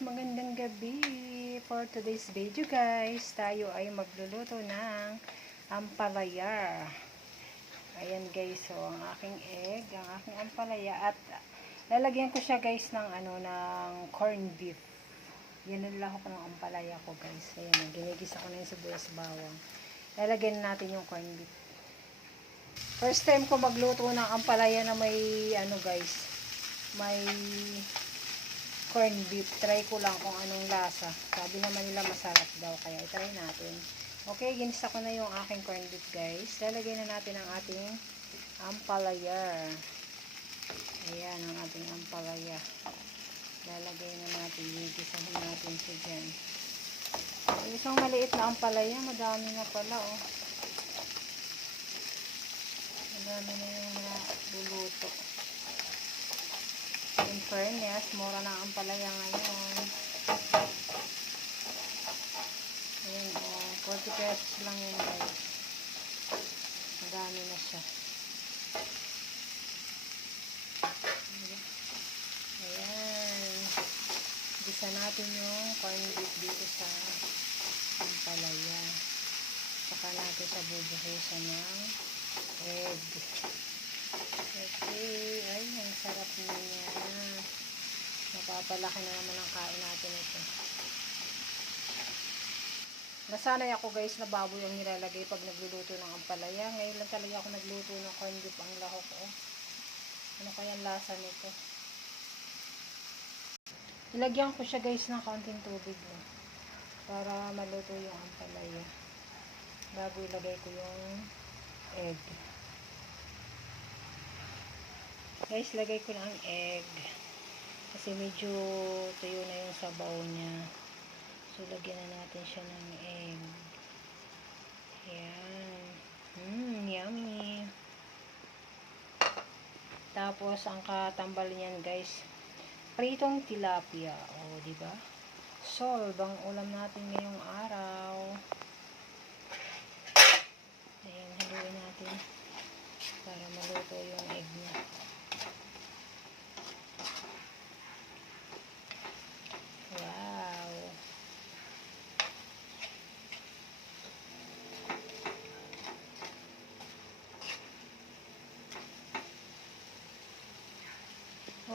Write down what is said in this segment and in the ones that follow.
Magandang gabi. For today's video guys, tayo ay magluluto ng ampalaya. Ayan guys, so ang aking egg, ang aking ampalaya, at lalagyan ko siya guys ng ng corned beef. Yan ang lahok ng ampalaya ko guys. Ayan, ginigisa ko na yung sibuyas bawang. Lalagyan natin yung corned beef. First time ko magluto ng ampalaya na may guys, may corned beef. Try ko lang kung anong lasa. Sabi naman nila masarap daw, kaya i-try natin. Okay, ginisa ko na yung aking corned beef guys. Lalagay na natin ang ating ampalaya. Ayan ang ating ampalaya. Lalagay na natin, gigisahin natin siya dyan. Isang maliit na ampalaya, madami na pala oh. Madami na yung luluto. In fairness, mura na ang ampalaya ngayon. Ayan o, 40 pesos lang yun guys. Madami na siya. Ayan. Gisa natin yung corned beef dito sa ampalaya. Saka natin sa bubuhusan ng egg. Okay, ay, ang sarap niya. Napapalaki na naman ang kain natin ito. Nasanay ako guys na baboy ang nilalagay pag nagluluto ng ampalaya. Ngayon lang talaga ako nagluto ng corned beef ang lahok ko. Ano kaya ang lasa nito? Ilagyan ko siya guys ng kaunting tubig para maluto yung ampalaya. Bago ilagay ko yung egg. Guys, lagay ko na ang egg. Kasi medyo tuyo na yung sabaw niya. So, lagyan na natin siya ng egg. Ayan. Yummy. Tapos, ang katambal niyan guys, pritong tilapia. O, diba? Solve ang ulam natin ngayong araw. Ayan, haluin natin para maluto yung egg niya. Wow.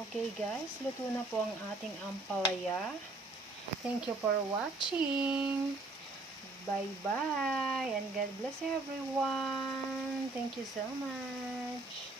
Okay guys, luto na po ang ating ampalaya. Thank you for watching. Bye-bye and God bless everyone. Thank you so much.